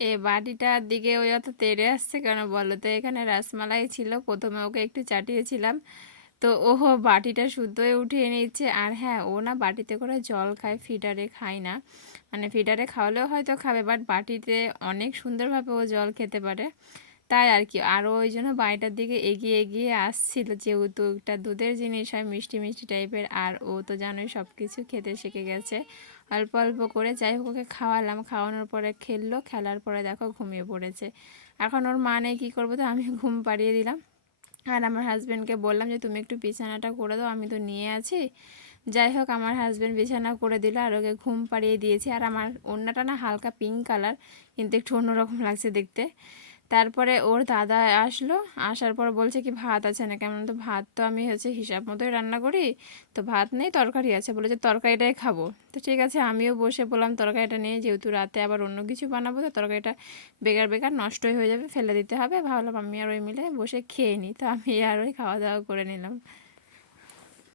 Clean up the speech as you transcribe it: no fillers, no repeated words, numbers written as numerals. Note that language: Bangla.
এই বাটিটার দিকে ওই অত তেড়ে আসছে কেন বলো তো? এখানে রসমালাই ছিল, প্রথমে ওকে একটু চাটিয়েছিলাম, তো ও বাটিটা শুদ্ধই উঠিয়ে নিচ্ছে। আর হ্যাঁ, ও না বাটিতে করে জল খায়, ফিডারে খায় না। মানে ফিডারে খাওয়ালেও হয়তো খাবে, বাট বাটিতে অনেক সুন্দরভাবে ও জল খেতে পারে, তাই আর কি। আরও ওই জন্য বাড়িটার দিকে এগিয়ে এগিয়ে আসছিল, যেহেতু একটা দুধের জিনিস হয়, মিষ্টি মিষ্টি টাইপের, আর ও তো জানোই সব কিছু খেতে শিখে গেছে অল্প অল্প করে। যাই হোক, ওকে খাওয়ালাম, খাওয়ানোর পরে খেললো, খেলার পরে দেখো ঘুমিয়ে পড়েছে। এখন ওর মা নেই, কী করবো, তো আমি ঘুম পাড়িয়ে দিলাম। আর আমার হাজব্যান্ডকে বললাম যে তুমি একটু বিছানাটা করে দাও, আমি তো নিয়ে আছি। যাই হোক, আমার হাজব্যান্ড বিছানা করে দিল আর ওকে ঘুম পাড়িয়ে দিয়েছি। আর আমার ওড়নাটা না হালকা পিঙ্ক কালার, কিন্তু একটু অন্যরকম লাগছে দেখতে। তারপরে ওর দাদা আসলো, আসার পর বলছে কি ভাত আছে না কেমন, তো ভাত তো আমি হিসাব মতোই রান্না করি, তো ভাত নেই, তরকারি আছে, বলে যে তরকারিটাই খাবো। তো ঠিক আছে, আমিও বসে পড়লাম তরকারিটা নিয়ে, যেহেতু রাতে আবার অন্য কিছু বানাবো, তো তরকারিটা বেকার বেকার নষ্টই হয়ে যাবে, ফেলে দিতে হবে, ভাবলাম আমি আর ওই মিলে বসে খেয়ে নিই। তো আমি আর ওই খাওয়া দাওয়া করে নিলাম।